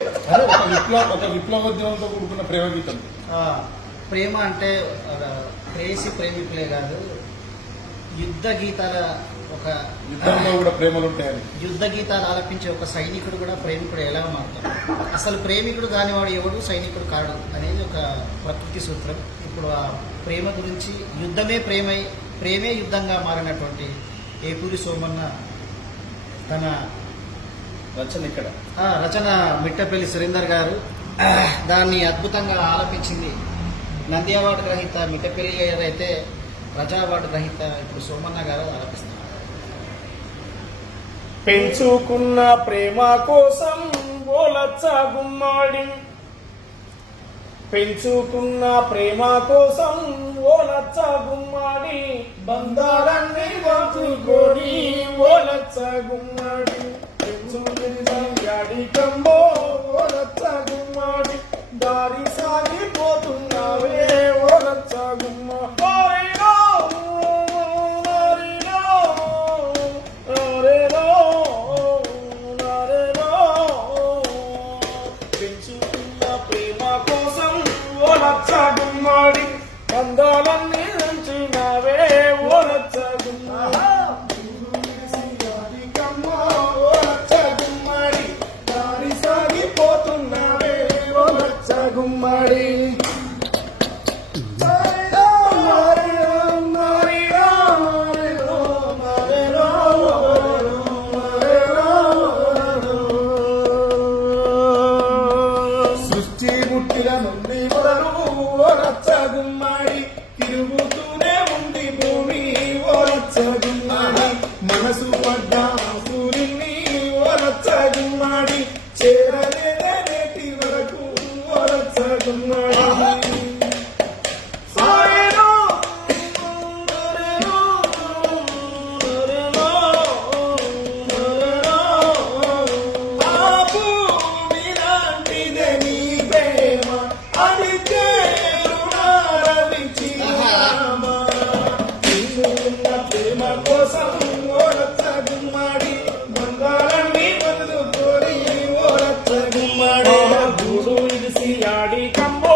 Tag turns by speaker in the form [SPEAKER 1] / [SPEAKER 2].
[SPEAKER 1] ఒక విప్లవోద్యమంతో కూడుకున్న ప్రేమ గీతం.
[SPEAKER 2] ప్రేమ అంటే ఆ, ప్రేయసి ప్రేమికులే కాదు యుద్ధ గీతాల ఒక
[SPEAKER 1] యుద్ధంలో కూడా ప్రేమలు ఉంటాయని
[SPEAKER 2] యుద్ధ గీతాలు ఆలపించే ఒక సైనికుడు కూడా ప్రేమికుడు ఎలా మారుతాడు? అసలు ప్రేమికుడు కానివాడు ఎవడు సైనికుడు కాడు అనేది ఒక ప్రకృతి సూత్రం. ఇప్పుడు ఆ ప్రేమ గురించి యుద్ధమే ప్రేమై ప్రేమే యుద్ధంగా మారినటువంటి ఏపూరి సోమన్న తన
[SPEAKER 1] రచన ఇక్కడ.
[SPEAKER 2] ఆ, రచన మిట్టపల్లి సురేందర్ గారు. దాన్ని అద్భుతంగా ఆలపించింది. నంది అవార్డు గ్రహీత మిట్టపల్లి గారు అయితే ప్రజా అవార్డు గ్రహీత ఇప్పుడు సోమన్న గారు ఆలపిస్తున్నారు.
[SPEAKER 3] పెంచుకున్న ప్రేమ కోసం గుమ్మాడి పెంచుకున్న ప్రేమ కోసం ఓలచ్చ గుమ్మాడి బంధాలన్నీ వంచుకొని ఓలచ్చ గుమ్మాడి ఓ గుమ్మాడి బంధాలన్నీ ఉంచినవే ఓ లచ్చ గుమ్మాడి ఓ లచ్చ గుమ్మాడి నుండి మొదలు ఓ రచ్చ గుమ్మాడి తిరుగుతూనే ఉంది భూమి ఓ రచ్చ గుమ్మాడి మనసు పడ్డ సూర్యుని ఓ రచ్చ గుమ్మాడి చేరలేదే నేటి వరకు ఓ రచ్చ గుమ్మాడి ಸುಡುವಿರಿಸಿ ಆಡಿ ಕಮ್ಮ